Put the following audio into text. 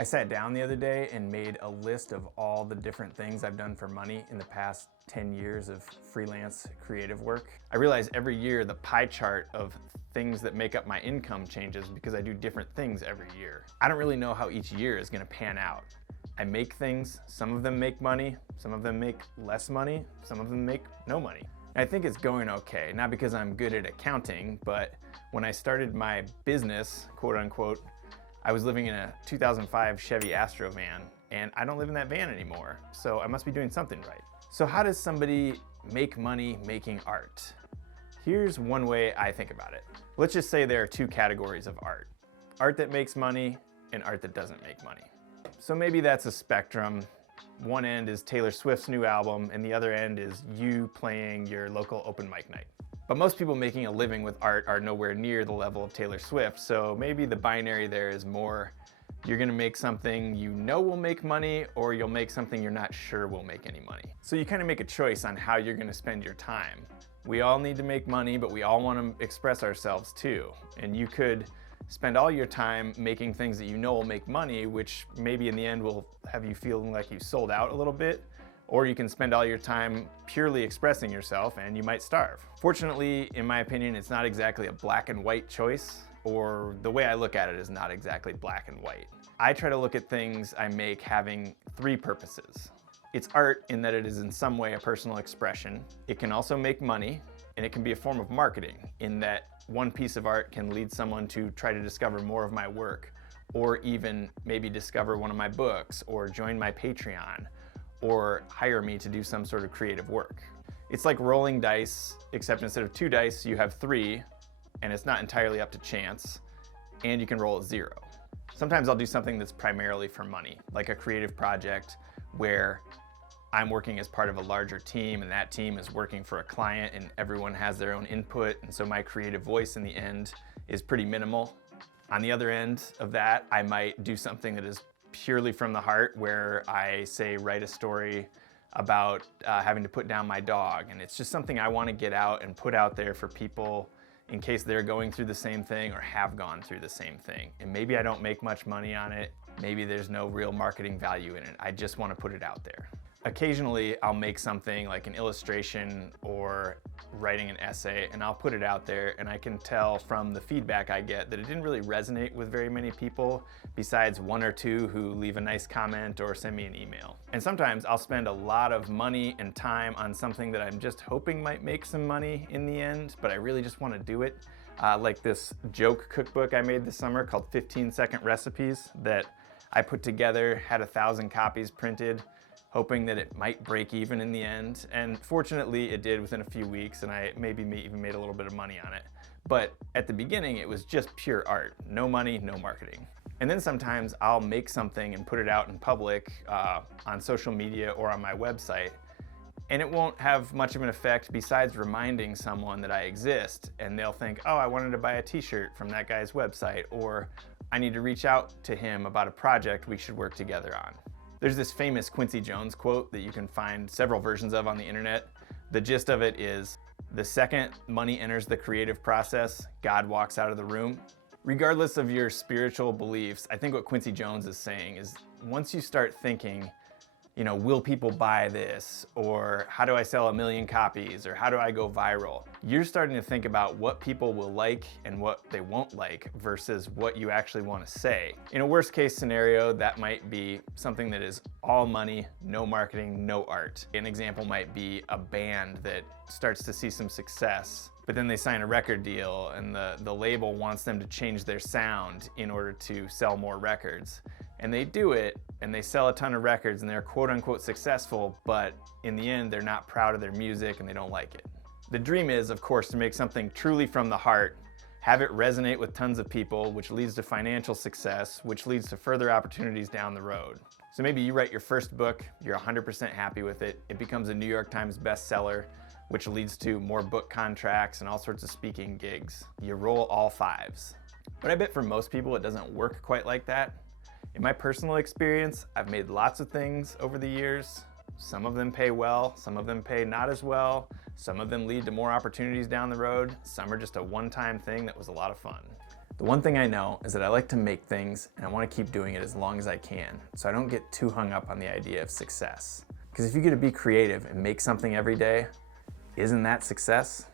I sat down the other day and made a list of all the different things I've done for money in the past 10 years of freelance creative work. I realize every year the pie chart of things that make up my income changes because I do different things every year. I don't really know how each year is going to pan out. I make things, some of them make money, some of them make less money, some of them make no money. I think it's going okay, not because I'm good at accounting, but when I started my business, quote unquote, I was living in a 2005 Chevy Astro van, and I don't live in that van anymore, so I must be doing something right. So how does somebody make money making art? Here's one way I think about it. Let's just say there are two categories of art. Art that makes money and art that doesn't make money. So maybe that's a spectrum. One end is Taylor Swift's new album, and the other end is you playing your local open mic night. But most people making a living with art are nowhere near the level of Taylor Swift, so maybe the binary there is more you're gonna make something you know will make money, or you'll make something you're not sure will make any money. So you kind of make a choice on how you're gonna spend your time. We all need to make money, but we all want to express ourselves too. And you could spend all your time making things that you know will make money, which maybe in the end will have you feeling like you sold out a little bit. Or you can spend all your time purely expressing yourself and you might starve. Fortunately, in my opinion, it's not exactly a black and white choice, or the way I look at it is not exactly black and white. I try to look at things I make having three purposes. It's art in that it is in some way a personal expression. It can also make money, and it can be a form of marketing in that one piece of art can lead someone to try to discover more of my work, or even maybe discover one of my books, or join my Patreon, or hire me to do some sort of creative work. It's like rolling dice, except instead of 2 dice, you have 3, and it's not entirely up to chance, and you can roll a 0. Sometimes I'll do something that's primarily for money, like a creative project where I'm working as part of a larger team, and that team is working for a client, and everyone has their own input, and so my creative voice in the end is pretty minimal. On the other end of that, I might do something that is purely from the heart, where I say write a story about having to put down my dog, and it's just something I want to get out and put out there for people in case they're going through the same thing or have gone through the same thing. And maybe I don't make much money on it, maybe there's no real marketing value in it, I just want to put it out there. Occasionally I'll make something like an illustration or writing an essay, and I'll put it out there, and I can tell from the feedback I get that it didn't really resonate with very many people besides 1 or 2 who leave a nice comment or send me an email. And sometimes I'll spend a lot of money and time on something that I'm just hoping might make some money in the end, but I really just want to do it. Like this joke cookbook I made this summer called 15-Second Recipes that I put together, had 1,000 copies printed, hoping that it might break even in the end. And fortunately it did within a few weeks, and I maybe even made a little bit of money on it. But at the beginning it was just pure art, no money, no marketing. And then sometimes I'll make something and put it out in public on social media or on my website, and it won't have much of an effect besides reminding someone that I exist, and they'll think, oh, I wanted to buy a t-shirt from that guy's website, or I need to reach out to him about a project we should work together on. There's this famous Quincy Jones quote that you can find several versions of on the internet. The gist of it is, the second money enters the creative process, God walks out of the room. Regardless of your spiritual beliefs, I think what Quincy Jones is saying is once you start thinking, you know, will people buy this? Or how do I sell 1 million copies? Or how do I go viral? You're starting to think about what people will like and what they won't like versus what you actually want to say. In a worst case scenario, that might be something that is all money, no marketing, no art. An example might be a band that starts to see some success, but then they sign a record deal and the label wants them to change their sound in order to sell more records. And they do it, and they sell a ton of records, and they're quote unquote successful, but in the end they're not proud of their music and they don't like it. The dream is, of course, to make something truly from the heart, have it resonate with tons of people, which leads to financial success, which leads to further opportunities down the road. So maybe you write your first book, you're 100% happy with it, it becomes a New York Times bestseller, which leads to more book contracts and all sorts of speaking gigs. You roll all 5s. But I bet for most people it doesn't work quite like that. In my personal experience, I've made lots of things over the years. Some of them pay well, some of them pay not as well, some of them lead to more opportunities down the road, some are just a one-time thing that was a lot of fun. The one thing I know is that I like to make things and I want to keep doing it as long as I can, so I don't get too hung up on the idea of success. Because if you get to be creative and make something every day, isn't that success?